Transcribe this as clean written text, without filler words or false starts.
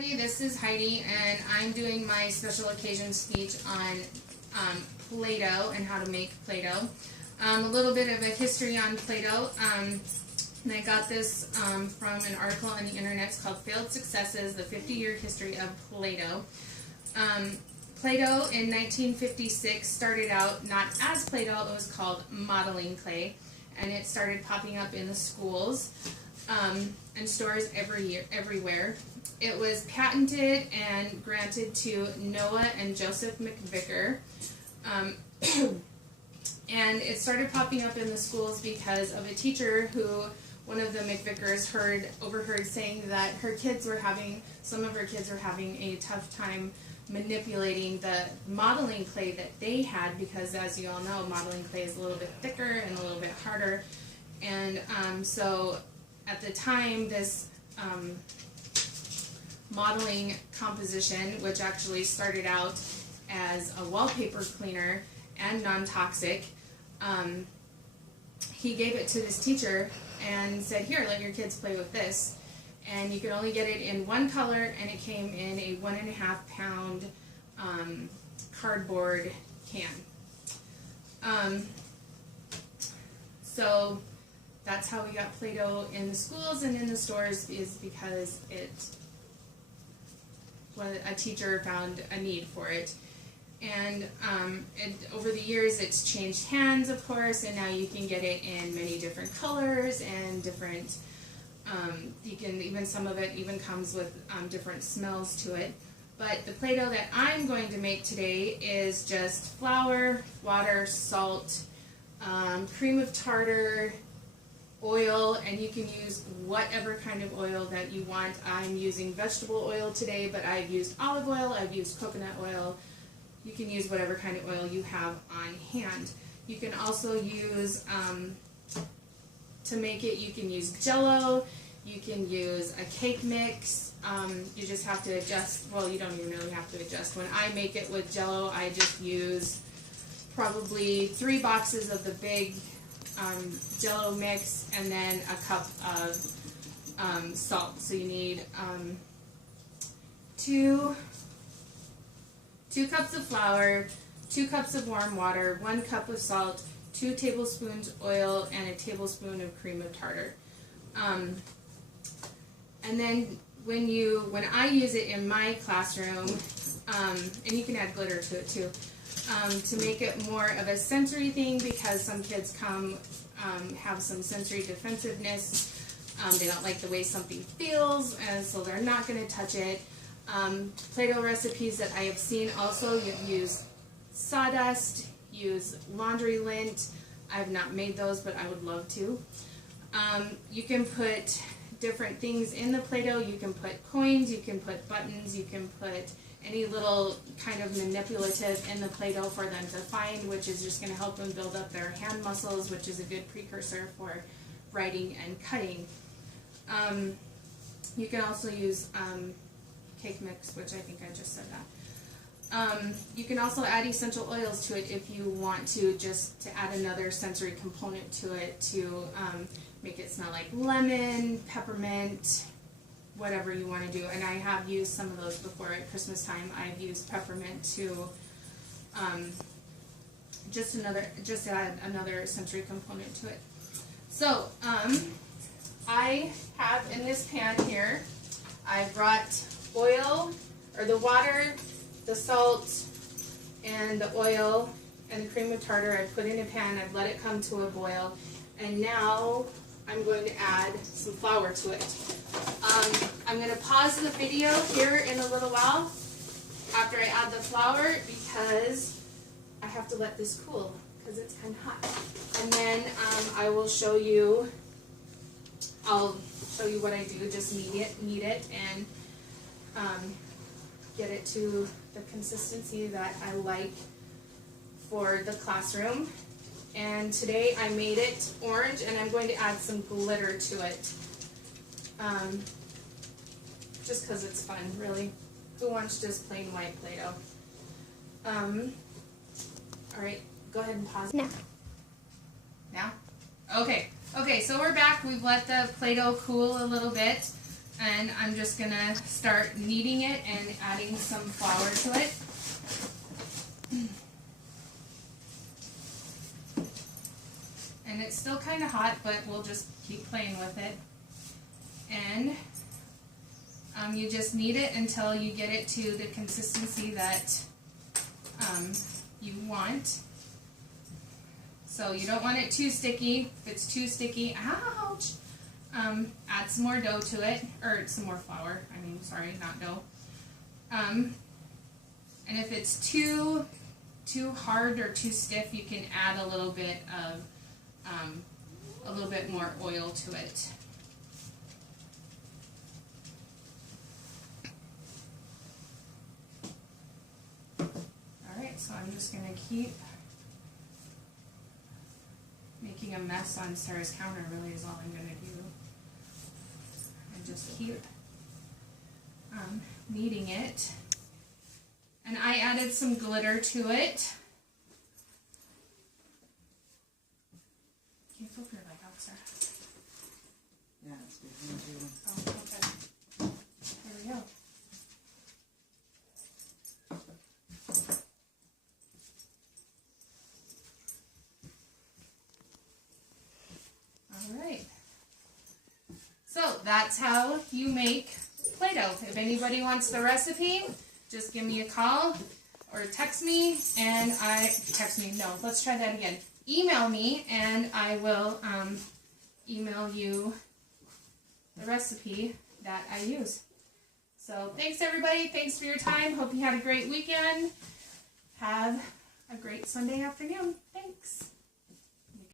Everybody, this is Heidi, and I'm doing my special occasion speech on Play-Doh and how to make Play-Doh. A little bit of a history on Play-Doh. And I got this from an article on the internet. It's called Failed Successes, the 50-Year History of Play-Doh. Play-Doh in 1956 started out not as Play-Doh, it was called modeling clay, and it started popping up in the schools and stores everywhere. It was patented and granted to Noah and Joseph McVicker. And it started popping up in the schools because of a teacher who one of the McVickers overheard saying that some of her kids were having a tough time manipulating the modeling clay that they had, because as you all know, modeling clay is a little bit thicker and a little bit harder. And so at the time, this modeling composition, which actually started out as a wallpaper cleaner and non-toxic, he gave it to this teacher and said, here, let your kids play with this. And you could only get it in one color, and it came in a 1.5 pound cardboard can. So that's how we got Play-Doh in the schools and in the stores, is because a teacher found a need for it. And over the years it's changed hands, of course, and now you can get it in many different colors and different, some of it even comes with different smells to it. But the Play-Doh that I'm going to make today is just flour, water, salt, cream of tartar, oil, and you can use whatever kind of oil that you want. I'm using vegetable oil today, but I've used olive oil, I've used coconut oil. You can use whatever kind of oil you have on hand. You can also use, to make it, you can use Jell-O, you can use a cake mix. You just have to adjust, well, you don't even really have to adjust. When I make it with Jell-O, I just use probably 3 boxes of the big Jell-O mix, and then a cup of salt. So you need 2 cups of flour, 2 cups of warm water, 1 cup of salt, 2 tablespoons oil, and a tablespoon of cream of tartar. And then when I use it in my classroom, and you can add glitter to it too, to make it more of a sensory thing, because some kids have some sensory defensiveness. They don't like the way something feels, and so they're not going to touch it. Play-Doh recipes that I have seen also, you use sawdust, use laundry lint. I have not made those, but I would love to. You can put different things in the Play-Doh. You can put coins, you can put buttons, you can put any little kind of manipulative in the Play-Doh for them to find, which is just going to help them build up their hand muscles, which is a good precursor for writing and cutting. You can also use cake mix, which I think I just said that. You can also add essential oils to it if you want to, just to add another sensory component to it to make it smell like lemon, peppermint, whatever you want to do. And I have used some of those before at Christmas time. I've used peppermint to just add another sensory component to it. So I have in this pan here, I brought oil, or the water, the salt, and the oil, and the cream of tartar. I put in a pan, I've let it come to a boil, and now I'm going to add some flour to it. I'm going to pause the video here in a little while after I add the flour, because I have to let this cool because it's kind of hot. And then I will show you, I'll show you what I do. Just knead it and get it to the consistency that I like for the classroom. And today I made it orange, and I'm going to add some glitter to it, just because it's fun, really. Who wants just plain white Play-Doh? Alright, go ahead and pause. Now? Okay, so we're back. We've let the Play-Doh cool a little bit. And I'm just gonna start kneading it and adding some flour to it. And it's still kind of hot, but we'll just keep playing with it. And you just knead it until you get it to the consistency that you want. So you don't want it too sticky. If it's too sticky, ouch! Add some more dough to it, or some more flour. I mean, sorry, not dough. And if it's too hard or too stiff, you can add a little bit more oil to it. Alright, so I'm just going to keep making a mess on Sarah's counter, really is all I'm going to do. And just keep kneading it. And I added some glitter to it. Can you flip your light out, Sarah? Yeah, it's behind you. Oh, okay. There we go. Alright. So that's how you make Play-Doh. If anybody wants the recipe, just give me a call or text me and let's try that again. Email me and I will email you the recipe that I use. So thanks everybody. Thanks for your time. Hope you had a great weekend. Have a great Sunday afternoon. Thanks.